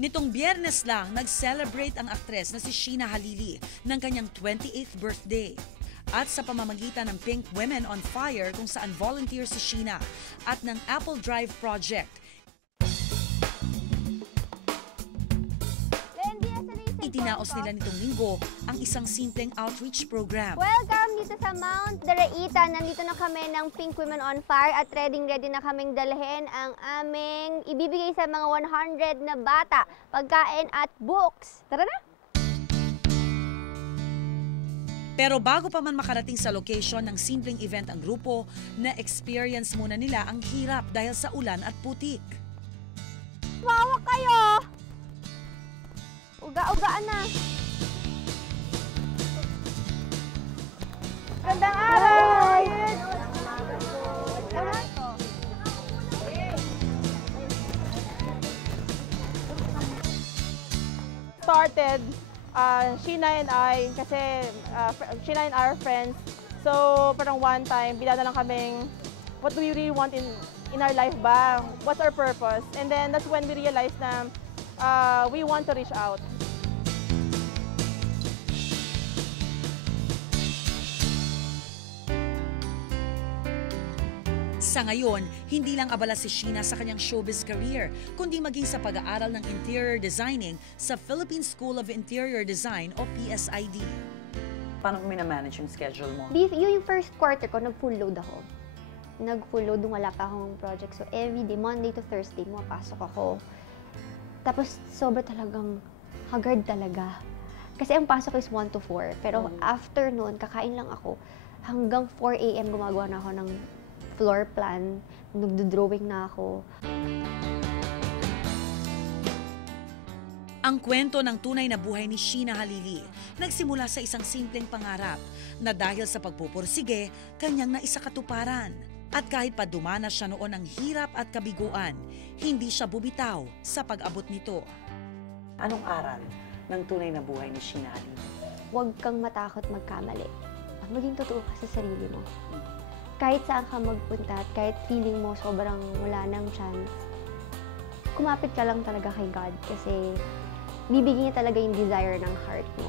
Nitong Biyernes lang, nag-celebrate ang aktres na si Sheena Halili ng kanyang 28th birthday. At sa pamamagitan ng Pink Women on Fire kung saan volunteer si Sheena at ng Apple Drive Project, itinaos nila nitong linggo ang isang simpleng outreach program. Welcome dito sa Mount Daraita. Nandito na kami ng Pink Women on Fire at ready na kaming dalhin ang aming ibibigay sa mga 100 na bata, pagkain at books. Tara na! Pero bago pa man makarating sa location ng simpleng event ang grupo, na-experience muna nila ang hirap dahil sa ulan at putik. Wawa kayo! Uga-ugaan na. Gandang araw! Started, Sheena and I, kasi Sheena and our friends. So, parang one time, binada lang kaming, what do we really want in our life ba? What's our purpose? And then, that's when we realized na we want to reach out. Sa ngayon, hindi lang abala si Sheena sa kanyang showbiz career, kundi maging sa pag-aaral ng interior designing sa Philippine School of Interior Design o PSID. Paano minamanage yung schedule mo? Yung first quarter ko, nag-full load ako. Nag-full load nung wala pa akong project. So, everyday, Monday to Thursday, pumapasok ako. Tapos, sobra talagang haggard talaga. Kasi ang pasok is 1 to 4. Pero after noon, kakain lang ako. Hanggang 4 a.m. gumagawa na ako ng floor plan, nagdo-drawing na ako. Ang kwento ng tunay na buhay ni Sheena Halili nagsimula sa isang simpleng pangarap na dahil sa pagpupursige, kanyang naisakatuparan. At kahit pa dumanas siya noon ng hirap at kabiguan, hindi siya bubitaw sa pag-abot nito. Anong aral ng tunay na buhay ni Sheena Halili? Huwag kang matakot magkamali. Maging totoo ka sa sarili mo. Kahit saan ka magpunta at kahit feeling mo sobrang wala nang chance, kumapit ka lang talaga kay God kasi bibigyan niya talaga yung desire ng heart mo.